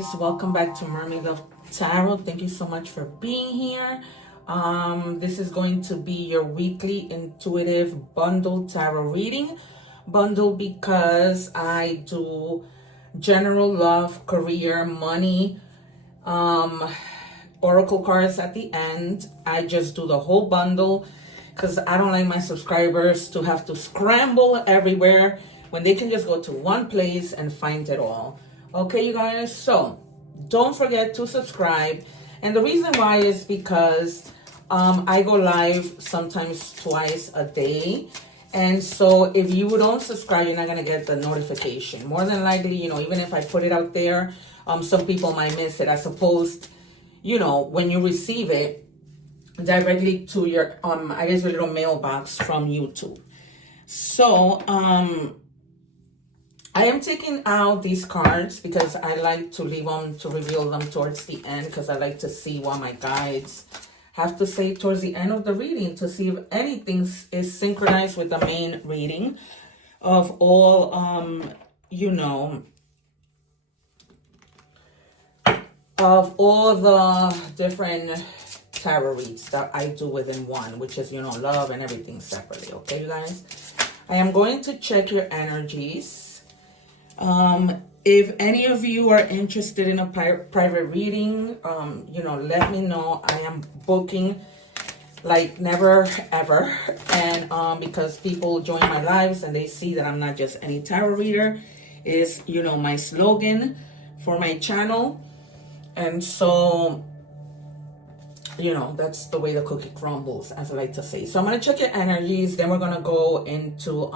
guys, welcome back to Mermaid of Tarot. Thank you so much for being here. This is going to be your weekly intuitive bundle tarot reading. Bundle because I do general love, career, money, oracle cards at the end. I just do the whole bundle because I don't like my subscribers to have to scramble everywhere when they can just go to one place and find it all. Okay, you guys, so don't forget to subscribe. And the reason why is because I go live sometimes twice a day. And so if you don't subscribe, you're not going to get the notification. More than likely, even if I put it out there, some people might miss it as opposed, when you receive it directly to your, I guess, your little mailbox from YouTube. So, I am taking out these cards because I like to leave them to reveal them towards the end because I like to see what my guides have to say towards the end of the reading to see if anything is synchronized with the main reading of all, of all the different tarot reads that I do within one, which is, love and everything separately. Okay, you guys? I am going to check your energies. If any of you are interested in a private reading, let me know. I am booking like never ever. And because people join my lives and they see that I'm not just any tarot reader, is, my slogan for my channel. And so, that's the way the cookie crumbles, as I like to say. So I'm going to check your energies. Then we're going to go into,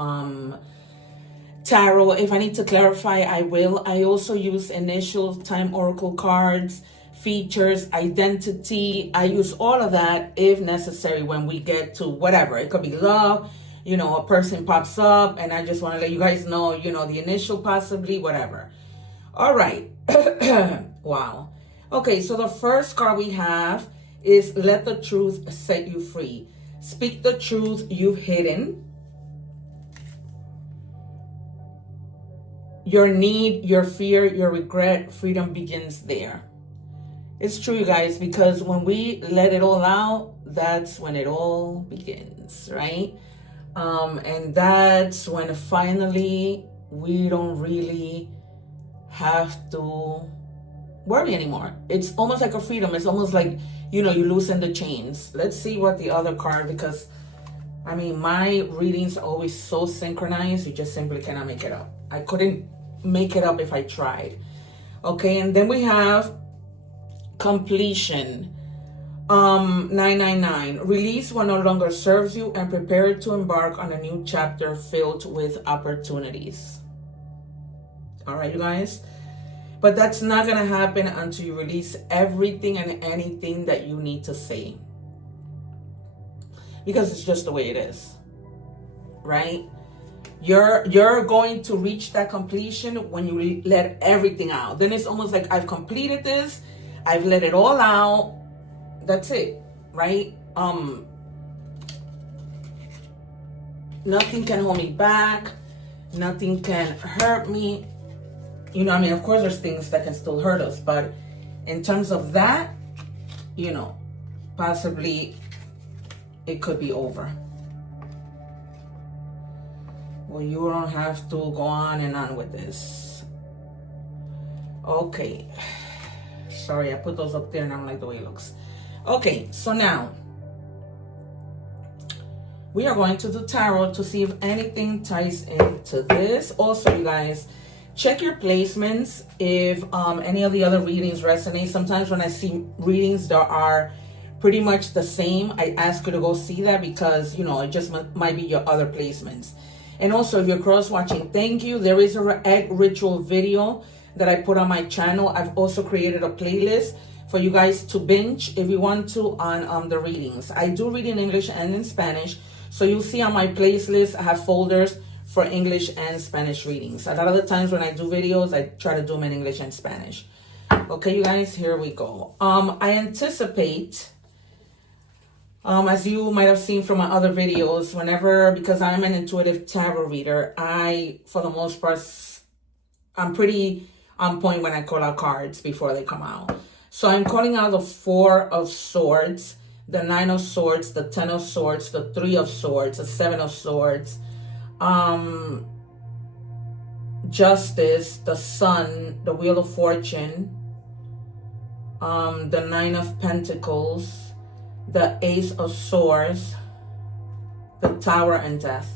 tarot. If I need to clarify, I will. I also use initial time oracle cards, features, identity. I use all of that if necessary when we get to whatever. It could be love, a person pops up and I just want to let you guys know, the initial possibly, whatever. All right. Wow. Okay, so the first card we have is Let the Truth Set You Free. Speak the truth you've hidden. Your need, your fear, your regret, freedom begins there. It's true, you guys, because when we let it all out, that's when it all begins, right? And that's when finally we don't really have to worry anymore. It's almost like a freedom. It's almost like, you loosen the chains. Let's see what the other card, because my readings are always so synchronized, you just simply cannot make it up. I couldn't make it up if I tried. Okay, and then we have completion. 999. Release what no longer serves you and prepare to embark on a new chapter filled with opportunities. All right, you guys. But that's not going to happen until you release everything and anything that you need to say. Because it's just the way it is. Right? You're going to reach that completion when you let everything out. Then it's almost like I've completed this. I've let it all out. That's it, right? Nothing can hold me back. Nothing can hurt me. Of course there's things that can still hurt us. But in terms of that, possibly it could be over. Well, you don't have to go on and on with this. Okay. Sorry, I put those up there and I don't like the way it looks. Okay, so now we are going to do tarot to see if anything ties into this. Also, you guys, check your placements if any of the other readings resonate. Sometimes when I see readings that are pretty much the same, I ask you to go see that because, it just might be your other placements. And also, if you're cross-watching, thank you. There is a egg ritual video that I put on my channel. I've also created a playlist for you guys to binge if you want to on the readings. I do read in English and in Spanish. So you'll see on my playlist, I have folders for English and Spanish readings. A lot of the times when I do videos, I try to do them in English and Spanish. Okay, you guys, here we go. I anticipate... as you might have seen from my other videos, because I'm an intuitive tarot reader, for the most part, I'm pretty on point when I call out cards before they come out. So I'm calling out the 4 of Swords, the 9 of Swords, the 10 of Swords, the 3 of Swords, the 7 of Swords, Justice, the Sun, the Wheel of Fortune, the 9 of Pentacles, the Ace of Swords, the Tower, and Death.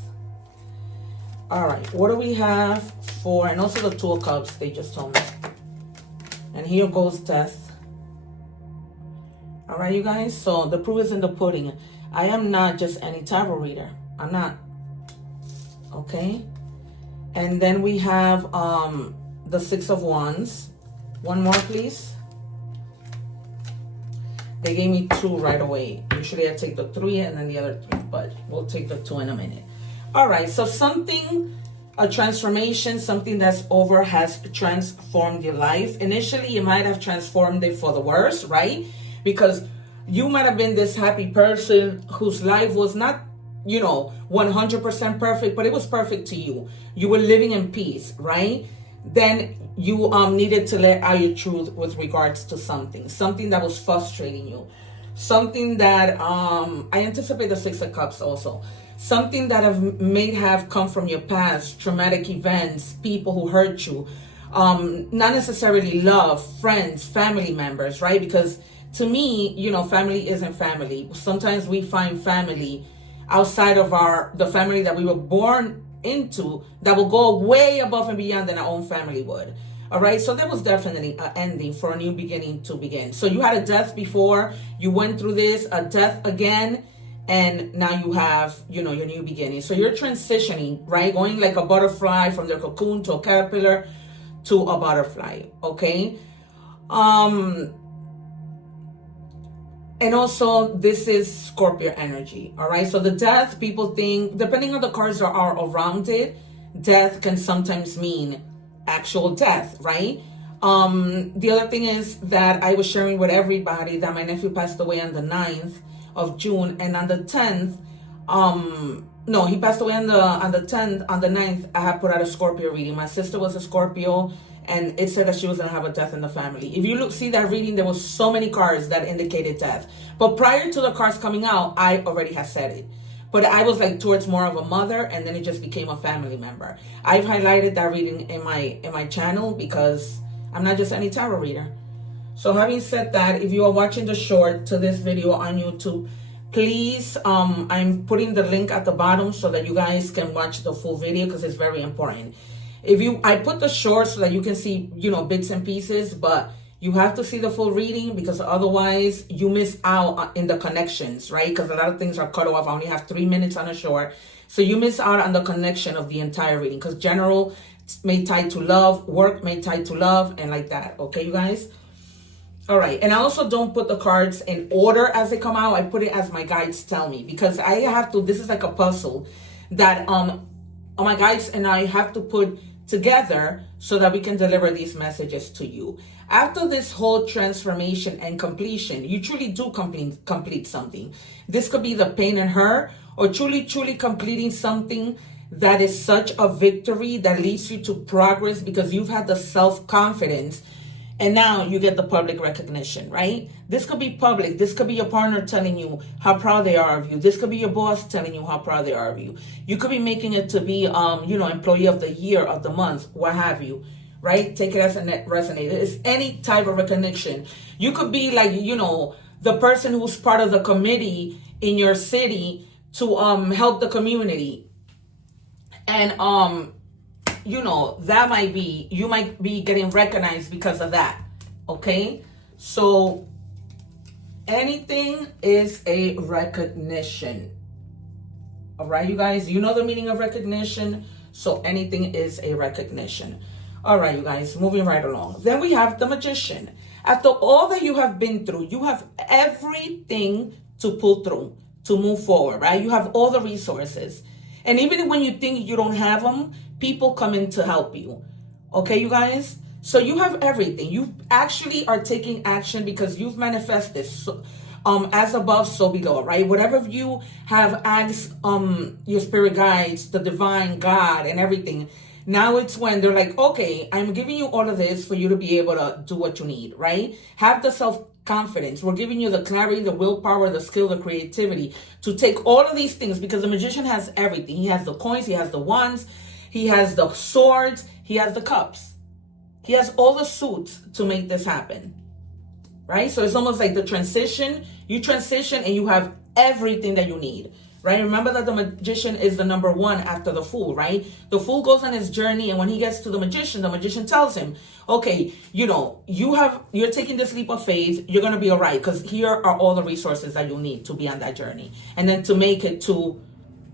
All right, what do we have for, and also the 2 of Cups, they just told me. And here goes Death. All right, you guys, so the proof is in the pudding. I am not just any tarot reader. I'm not. Okay. And then we have the 6 of Wands. One more, please. They gave me 2 right away. Usually I take the 3 and then the other 3, but we'll take the 2 in a minute. All right, so something, a transformation, something that's over has transformed your life. Initially, you might have transformed it for the worse, right? Because you might have been this happy person whose life was not, 100% perfect, but it was perfect to you. You were living in peace, right? Then you needed to let out your truth with regards to something that was frustrating you, something that I anticipate the 6 of Cups also, something that may have come from your past, traumatic events, people who hurt you, not necessarily love, friends, family members, right? Because to me, family isn't family. Sometimes we find family outside of the family that we were born into that will go way above and beyond than our own family would. All right, so that was definitely an ending for a new beginning to begin. So you had a death before, you went through this, a death again, and now you have, your new beginning. So you're transitioning, right? Going like a butterfly from the cocoon to a caterpillar to a butterfly, okay? And also, this is Scorpio energy, all right? So the death, people think, depending on the cards that are around it, death can sometimes mean actual death, right? The other thing is that I was sharing with everybody that my nephew passed away on the 9th of June, and on the 10th, no, he passed away on the 10th, on the 9th, I had put out a Scorpio reading. My sister was a Scorpio, and it said that she was going to have a death in the family. If you see that reading, there was so many cards that indicated death. But prior to the cards coming out, I already had said it. But I was like towards more of a mother, and then it just became a family member. I've highlighted that reading in my channel because I'm not just any tarot reader. So having said that, if you are watching the short to this video on YouTube, please, I'm putting the link at the bottom so that you guys can watch the full video because it's very important. I put the short so that you can see, bits and pieces, but you have to see the full reading because otherwise you miss out in the connections, right? Because a lot of things are cut off. I only have 3 minutes on a short. So you miss out on the connection of the entire reading because general may tie to love, work may tie to love, and like that. Okay, you guys? All right. And I also don't put the cards in order as they come out. I put it as my guides tell me because I have to, this is like a puzzle that my guides and I have to put together so that we can deliver these messages to you. After this whole transformation and completion, you truly do complete something. This could be the pain and hurt, or truly completing something that is such a victory that leads you to progress because you've had the self-confidence and now you get the public recognition, right? This could be public. This could be your partner telling you how proud they are of you. This could be your boss telling you how proud they are of you. You could be making it to be, employee of the year, of the month, what have you, right? Take it as a net resonator. It's any type of recognition. You could be like, the person who's part of the committee in your city to help the community. And, that might be, you might be getting recognized because of that. Okay. So anything is a recognition. All right, you guys, you know the meaning of recognition. So anything is a recognition. All right, you guys, moving right along. Then we have the Magician. After all that you have been through, you have everything to pull through, to move forward, right? You have all the resources. And even when you think you don't have them, people come in to help you. Okay, you guys? So you have everything. You actually are taking action because you've manifested as above, so below, right? Whatever you have asked your spirit guides, the divine God and everything, Now it's when they're like, okay, I'm giving you all of this for you to be able to do what you need, right? Have the self-confidence. We're giving you the clarity, the willpower, the skill, the creativity to take all of these things, because the magician has everything. He has the coins, he has the wands, he has the swords, he has the cups. He has all the suits to make this happen, right? So it's almost like the transition. You transition and you have everything that you need. Right? Remember that the magician is the number one after the fool, right? The fool goes on his journey, and when he gets to the magician tells him, okay, you're taking this leap of faith. You're going to be all right, because here are all the resources that you'll need to be on that journey and then to make it to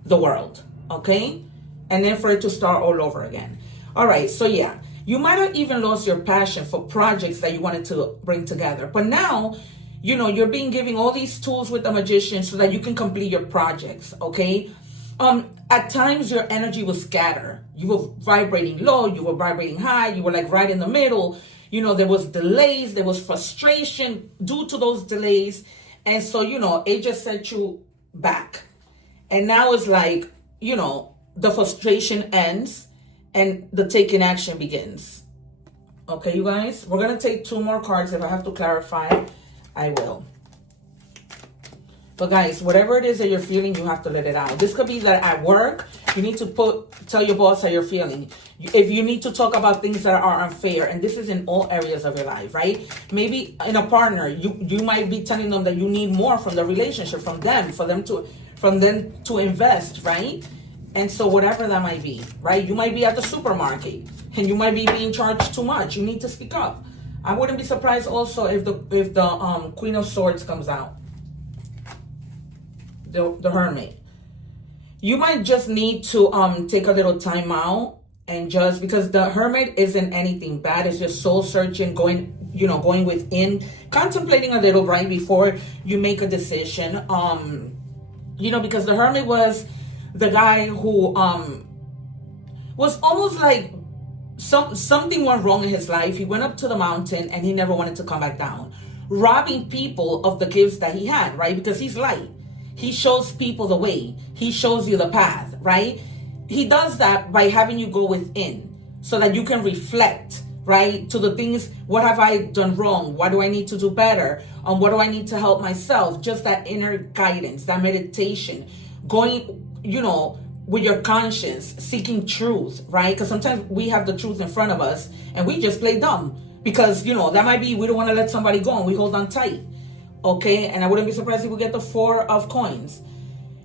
the world, okay? And then for it to start all over again. All right, so yeah, you might have even lost your passion for projects that you wanted to bring together. But now, you're being given all these tools with the magician so that you can complete your projects, okay? At times, your energy will scatter. You were vibrating low, you were vibrating high, you were like right in the middle. There was delays, there was frustration due to those delays. And so, it just set you back. And now it's like, the frustration ends and the taking action begins. Okay, you guys? We're going to take 2 more cards. If I have to clarify, I will. But guys, whatever it is that you're feeling, you have to let it out. This could be that at work, you need to tell your boss how you're feeling. If you need to talk about things that are unfair, and this is in all areas of your life, right? Maybe in a partner, you might be telling them that you need more from the relationship, from them to invest, right? And so whatever that might be, right? You might be at the supermarket and you might be being charged too much. You need to speak up. I wouldn't be surprised also if the Queen of Swords comes out. The Hermit. You might just need to take a little time out and just, because the Hermit isn't anything bad. It's just soul searching, going within, contemplating a little right before you make a decision. Because the Hermit was the guy who was almost like something went wrong in his life. He went up to the mountain and he never wanted to come back down, robbing people of the gifts that he had, right? Because he's light. He shows people the way. He shows you the path, right? He does that by having you go within so that you can reflect, right? To the things, what have I done wrong? What do I need to do better? What do I need to help myself? Just that inner guidance, that meditation, going, with your conscience, seeking truth, right? Because sometimes we have the truth in front of us and we just play dumb because, that might be we don't want to let somebody go and we hold on tight, okay? And I wouldn't be surprised if we get the 4 of coins.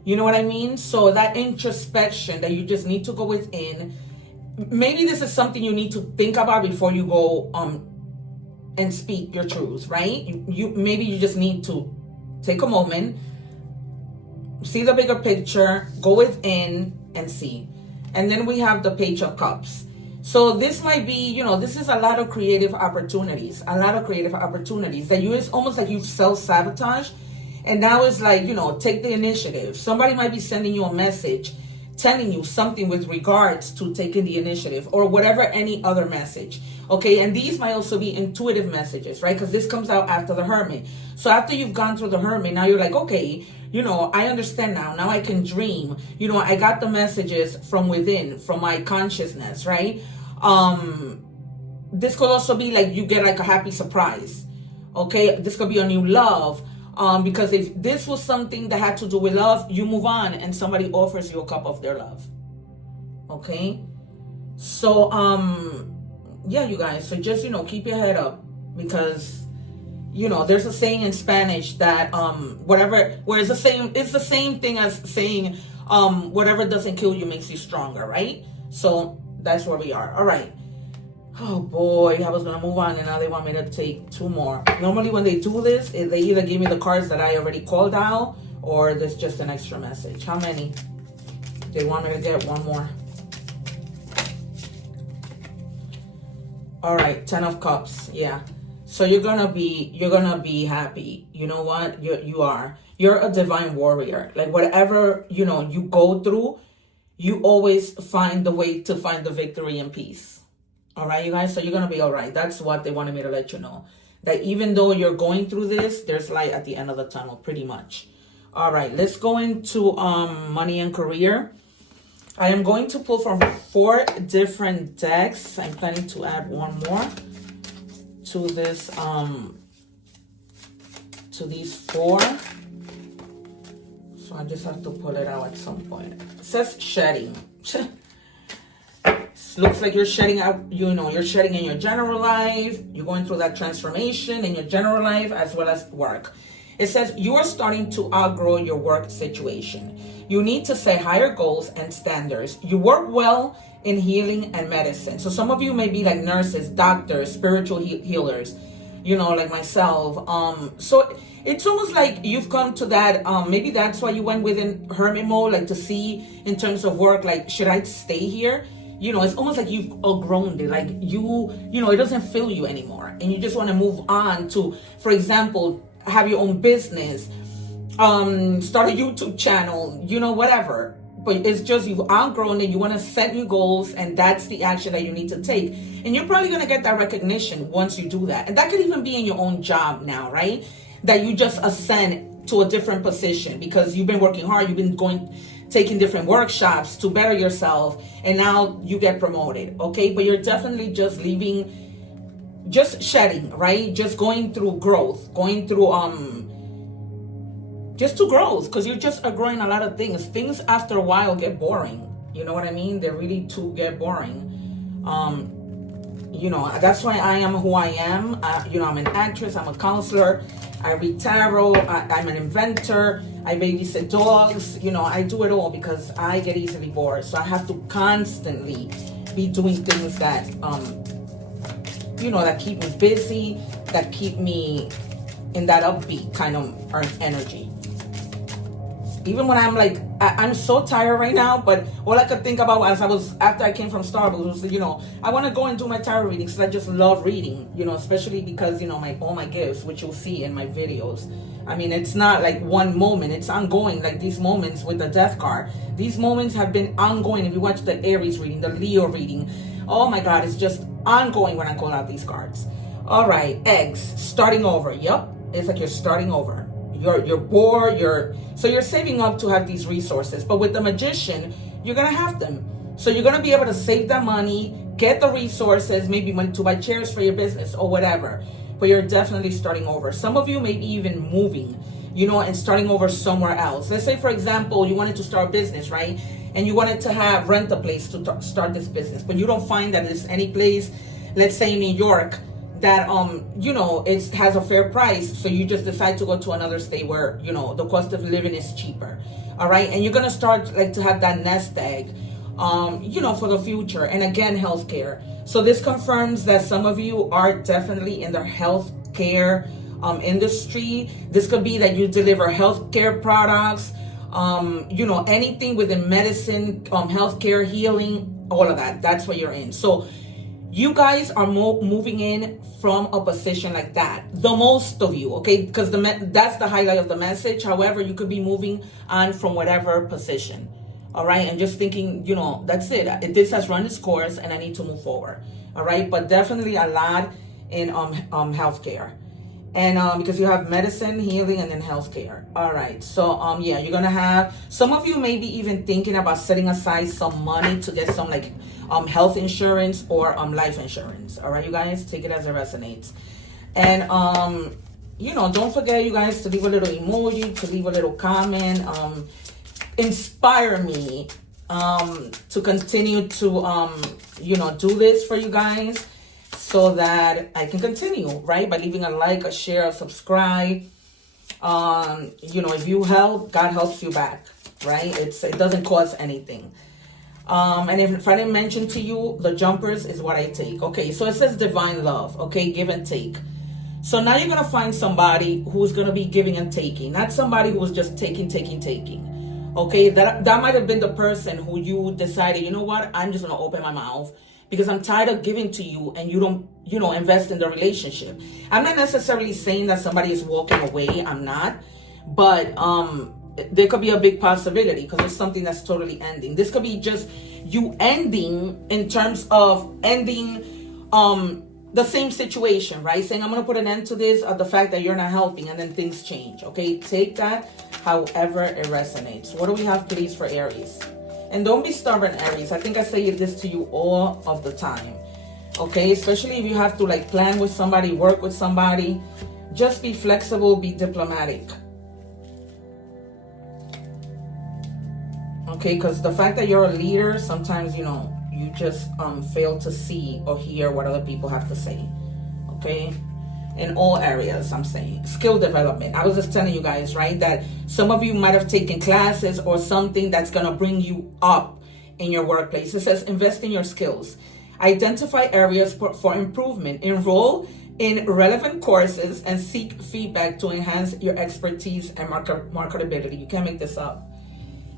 You know what I mean? So that introspection that you just need to go within. Maybe this is something you need to think about before you go and speak your truth, right? Maybe you just need to take a moment, see the bigger picture, go within and see. And then we have the Page of Cups. So this might be, this is a lot of creative opportunities, that it's almost like you self-sabotage. And now it's like, take the initiative. Somebody might be sending you a message, telling you something with regards to taking the initiative or whatever, any other message. Okay, and these might also be intuitive messages, right? Because this comes out after the Hermit. So after you've gone through the Hermit, now you're like, okay, I understand now. Now I can dream. I got the messages from within, from my consciousness, right? This could also be like you get like a happy surprise. Okay, this could be a new love. Because if this was something that had to do with love, you move on and somebody offers you a cup of their love. Okay? So, yeah, you guys. So just, keep your head up because, there's a saying in Spanish that, it's the same thing as saying, whatever doesn't kill you makes you stronger, right? So that's where we are. All right. Oh boy, I was going to move on and now they want me to take 2 more. Normally when they do this, they either give me the cards that I already called out or there's just an extra message. How many? They want me to get 1 more. All right, 10 of Cups. Yeah. So you're going to be happy. You know what? You are. You're a divine warrior. Like whatever, you go through, you always find the way to find the victory and peace. All right, you guys, so you're going to be all right. That's what they wanted me to let you know. That even though you're going through this, there's light at the end of the tunnel, pretty much. All right, let's go into money and career. I am going to pull from 4 different decks. I'm planning to add one more to this, to these 4. So I just have to pull it out at some point. It says shedding. Looks like you're shedding out, you're shedding in your general life. You're going through that transformation in your general life as well as work. It says you are starting to outgrow your work situation. You need to set higher goals and standards. You work well in healing and medicine. So some of you may be like nurses, doctors, spiritual healers, like myself. So it's almost like you've come to that, maybe that's why you went within hermit mode, like to see in terms of work, like, should I stay here? It's almost like you've outgrown it, like it doesn't fill you anymore. And you just want to move on to, for example, have your own business, start a YouTube channel, whatever. But it's just you've outgrown it. You want to set new goals, and that's the action that you need to take. And you're probably going to get that recognition once you do that. And that could even be in your own job now, right? That you just ascend to a different position because you've been working hard. You've been taking different workshops to better yourself, and now you get promoted, okay? But you're definitely just just shedding, right? Just going through growth, just to growth, because you're just growing a lot of things. Things after a while get boring. You know what I mean? They really do get boring. That's why I am who I am. I'm an actress, I'm a counselor, I read tarot, I'm an inventor, I babysit dogs, I do it all because I get easily bored. So I have to constantly be doing things that, that keep me busy, that keep me in that upbeat kind of energy. Even when I'm like, I'm so tired right now, but all I could think about after I came from Starbucks was, I want to go and do my tarot readings because I just love reading, especially because, all my gifts, which you'll see in my videos. I mean, it's not like one moment, it's ongoing. Like these moments with the death card, these moments have been ongoing. If you watch the Aries reading, the Leo reading, oh my God, it's just ongoing when I call out these cards. All right, eggs, starting over. Yep, it's like you're starting over. You're bored, so you're saving up to have these resources. But with the Magician, you're gonna have them. So you're gonna be able to save that money, get the resources, maybe money to buy chairs for your business or whatever. But you're definitely starting over. Some of you may be even moving, and starting over somewhere else. Let's say, for example, you wanted to start a business, right? And you wanted to rent a place to start this business, but you don't find that there's any place, let's say in New York, that it has a fair price, so you just decide to go to another state where the cost of living is cheaper. All right, and you're gonna start like to have that nest egg for the future. And again, healthcare. So this confirms that some of you are definitely in the healthcare industry. This could be that you deliver healthcare products, anything within medicine, healthcare, healing, all of that. That's what you're in. So you guys are moving in from a position like that. The most of you, okay? Because that's the highlight of the message. However, you could be moving on from whatever position. All right? And just thinking, that's it. This has run its course and I need to move forward. All right? But definitely a lot in healthcare. And because you have medicine, healing, and then healthcare. All right. So, you're going to have, some of you may be even thinking about setting aside some money to get some like health insurance or life insurance. All right, you guys, take it as it resonates. And, don't forget, you guys, to leave a little emoji, to leave a little comment. Inspire me to continue to, do this for you guys, so that I can continue, right? By leaving a like, a share, a subscribe. If you help, God helps you back, right? It doesn't cost anything. And if I didn't mention to you, the jumpers is what I take. Okay, so it says divine love, okay, give and take. So now you're going to find somebody who's going to be giving and taking, not somebody who was just taking. Okay, that might have been the person who you decided, you know what, I'm just going to open my mouth because I'm tired of giving to you and you don't, invest in the relationship. I'm not necessarily saying that somebody is walking away. I'm not. But there could be a big possibility because it's something that's totally ending. This could be just you ending in terms of ending the same situation, right? Saying, I'm going to put an end to this, the fact that you're not helping, and then things change, okay? Take that however it resonates. What do we have, please, for Aries? And don't be stubborn, Aries. I think I say this to you all of the time. Okay, especially if you have to like plan with somebody, work with somebody. Just be flexible, be diplomatic. Okay, because the fact that you're a leader, sometimes, you know, you just fail to see or hear what other people have to say. Okay, in all areas, I'm saying. Skill development. I was just telling you guys, right, that some of you might have taken classes or something that's going to bring you up in your workplace. It says invest in your skills. Identify areas for improvement. Enroll in relevant courses and seek feedback to enhance your expertise and marketability. You can't make this up.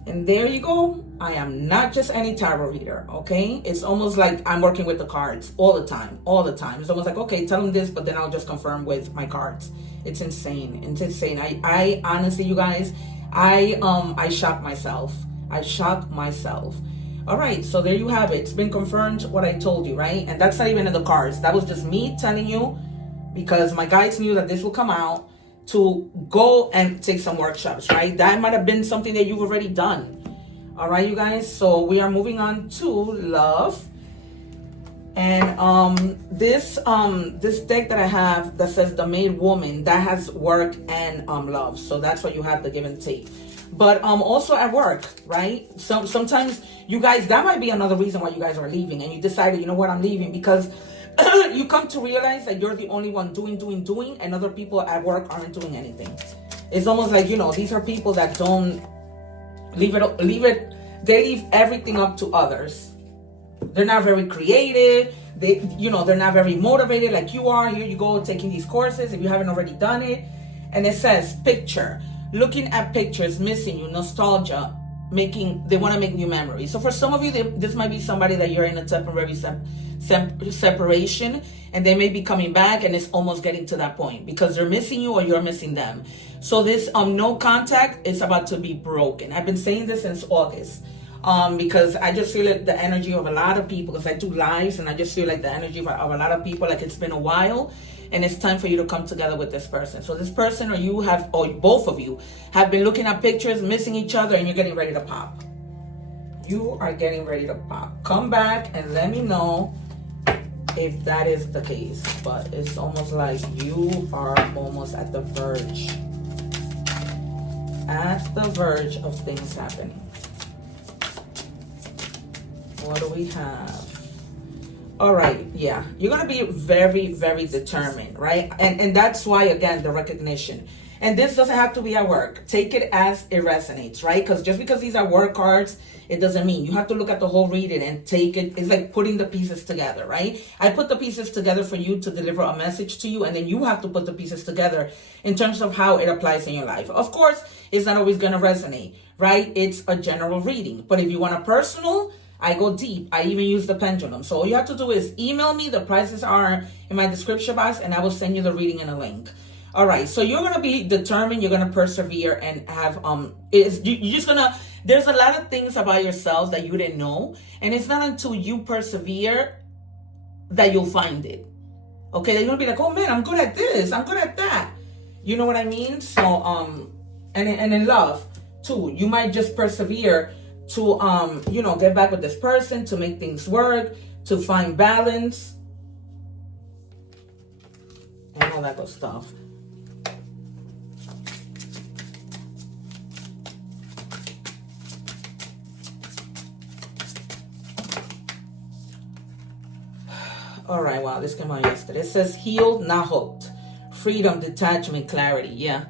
And there you go. I am not just any tarot reader, okay? It's almost like I'm working with the cards all the time, all the time. It's almost like, okay, tell them this, but then I'll just confirm with my cards. It's insane. It's insane. I honestly, you guys, I shock myself. I shock myself. All right, so there you have it. It's been confirmed what I told you, right? And that's not even in the cards. That was just me telling you because my guides knew that this will come out, to go and take some workshops, right? That might have been something that you've already done. All right, you guys. So we are moving on to love. And this deck that I have that says the Made Woman, that has work and love. So that's what you have, the give and take. But also at work, right? So sometimes you guys, that might be another reason why you guys are leaving, and you decided, you know what, I'm leaving because you come to realize that you're the only one doing, and other people at work aren't doing anything. It's almost like, you know, these are people that don't leave it, they leave everything up to others. They're not very creative. They're not very motivated like you are. Here you go, taking these courses if you haven't already done it. And it says picture, looking at pictures, missing you, nostalgia, they want to make new memories. So for some of you, this might be somebody that you're in a temporary separation, and they may be coming back, and it's almost getting to that point because they're missing you or you're missing them. So this no contact is about to be broken. I've been saying this since August because I just feel like the energy of a lot of people, because I do lives, and I just feel like the energy of a lot of people, like it's been a while, and it's time for you to come together with this person. So this person or both of you have been looking at pictures, missing each other, and you're getting ready to pop. You are getting ready to pop. Come back and let me know if that is the case. But it's almost like you are almost at the verge. At the verge of things happening. What do we have? All right, yeah. You're going to be very, very determined, right? And that's why, again, the recognition. And this doesn't have to be at work. Take it as it resonates, right? Because just because these are work cards, it doesn't mean. You have to look at the whole reading and take it. It's like putting the pieces together, right? I put the pieces together for you to deliver a message to you, and then you have to put the pieces together in terms of how it applies in your life. Of course, it's not always going to resonate, right? It's a general reading. But if you want a personal, I go deep. I even use the pendulum. So all you have to do is email me. The prices are in my description box, and I will send you the reading in a link. All right. So you're going to be determined. You're going to persevere and have, you're just going to, there's a lot of things about yourself that you didn't know. And it's not until you persevere that you'll find it. Okay. They're going to be like, oh man, I'm good at this. I'm good at that. You know what I mean? So, and in love too, you might just persevere to get back with this person, to make things work, to find balance, and all that good stuff. All right, wow, this came out yesterday. It says healed, not hooked. Freedom, detachment, clarity. Yeah.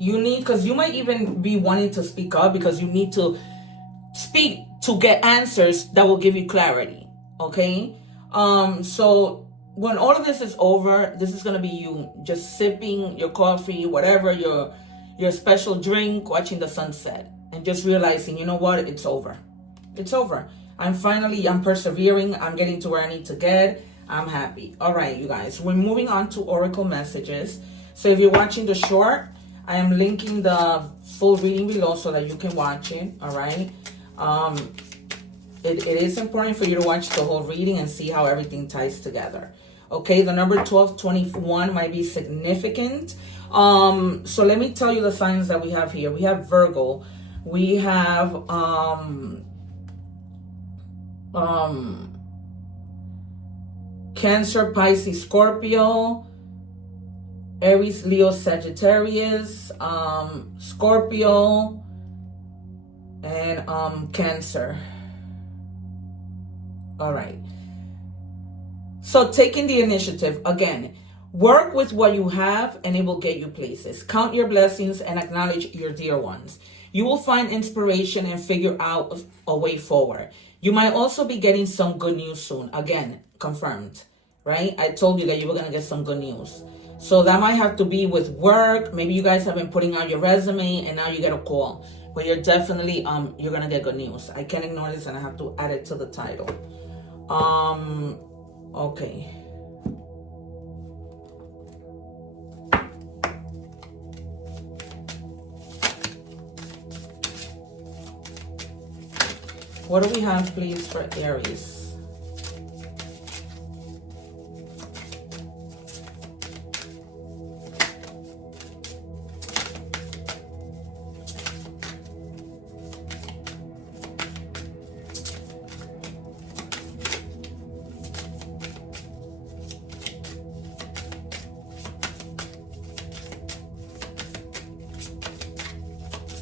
You need, because you might even be wanting to speak up because you need to speak to get answers that will give you clarity. Okay. So when all of this is over, this is going to be you just sipping your coffee, whatever, your special drink, watching the sunset, and just realizing, you know what, it's over. It's over. I'm persevering. I'm getting to where I need to get. I'm happy. All right, you guys, we're moving on to Oracle messages. So if you're watching the short, I am linking the full reading below so that you can watch it. All right. It is important for you to watch the whole reading and see how everything ties together. Okay, the number 1221 might be significant. So let me tell you the signs that we have here. We have Virgo. We have Cancer, Pisces, Scorpio, Aries, Leo, Sagittarius, Scorpio, and Cancer. All right. So taking the initiative, again, work with what you have and it will get you places. Count your blessings and acknowledge your dear ones. You will find inspiration and figure out a way forward. You might also be getting some good news soon. Again, confirmed, right? I told you that you were going to get some good news. So that might have to be with work. Maybe you guys have been putting out your resume and now you get a call. But you're definitely, you're going to get good news. I can't ignore this and I have to add it to the title. Okay. What do we have, please, for Aries?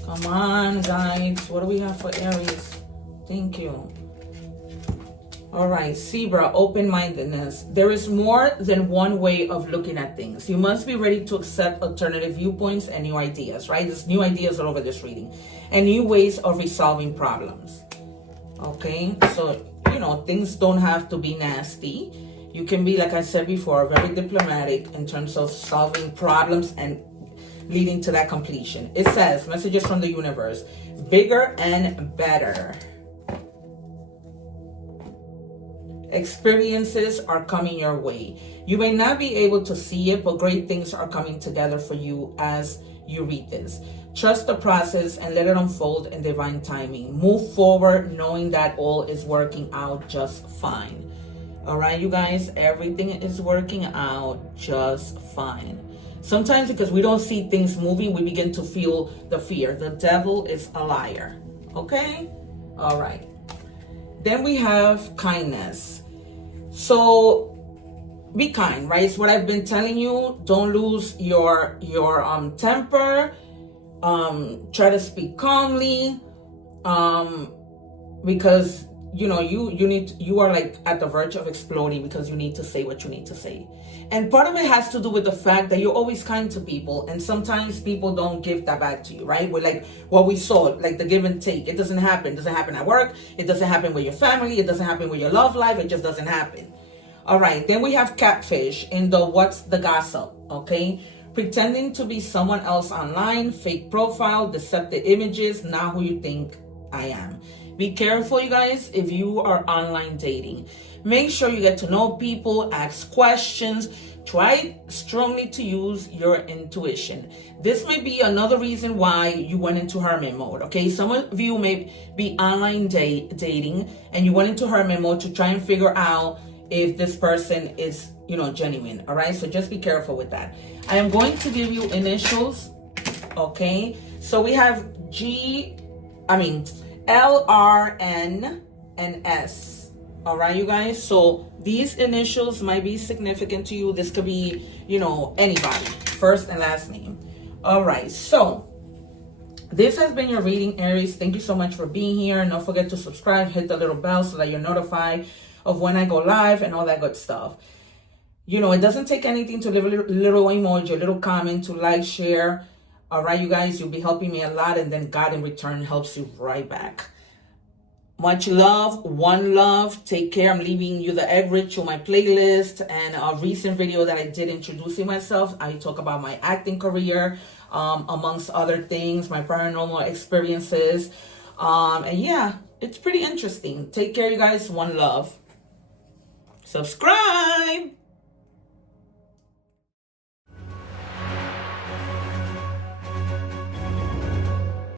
Come on, guys. What do we have for Aries? Thank you. All right, Zebra, open-mindedness. There is more than one way of looking at things. You must be ready to accept alternative viewpoints and new ideas, right? There's new ideas all over this reading and new ways of resolving problems. Okay, so, you know, things don't have to be nasty. You can be, like I said before, very diplomatic in terms of solving problems and leading to that completion. It says, messages from the universe, bigger and better. Experiences are coming your way. You may not be able to see it, but great things are coming together for you as you read this. Trust the process and let it unfold in divine timing. Move forward knowing that all is working out just fine. All right, you guys, everything is working out just fine. Sometimes because we don't see things moving, we begin to feel the fear. The devil is a liar. Okay? All right. Then we have kindness. So be kind, right? It's what I've been telling you. Don't lose your temper. Try to speak calmly. Because you know you are like at the verge of exploding because you need to say what you need to say. And part of it has to do with the fact that you're always kind to people, and sometimes people don't give that back to you, right? We're like what we saw, like the give and take. It doesn't happen. It doesn't happen at work. It doesn't happen with your family. It doesn't happen with your love life. It just doesn't happen. All right. Then we have catfish in the what's the gossip, okay? Pretending to be someone else online, fake profile, deceptive images, not who you think I am. Be careful, you guys, if you are online dating. Make sure you get to know people, ask questions, try strongly to use your intuition. This may be another reason why you went into hermit mode, okay? Some of you may be online dating and you went into hermit mode to try and figure out if this person is, you know, genuine, all right? So just be careful with that. I am going to give you initials, okay? So we have L, R, N, and S. All right, you guys. So these initials might be significant to you. This could be, you know, anybody, first and last name. All right. So this has been your reading, Aries. Thank you so much for being here. And don't forget to subscribe, hit the little bell so that you're notified of when I go live and all that good stuff. You know, it doesn't take anything to leave a little emoji, a little comment, to like, share. All right, you guys, you'll be helping me a lot, and then God in return helps you right back. Much love, one love. Take care. I'm leaving you the egg ritual, my playlist, and a recent video that I did introducing myself. I talk about my acting career, amongst other things, my paranormal experiences. And yeah, it's pretty interesting. Take care, you guys. One love. Subscribe.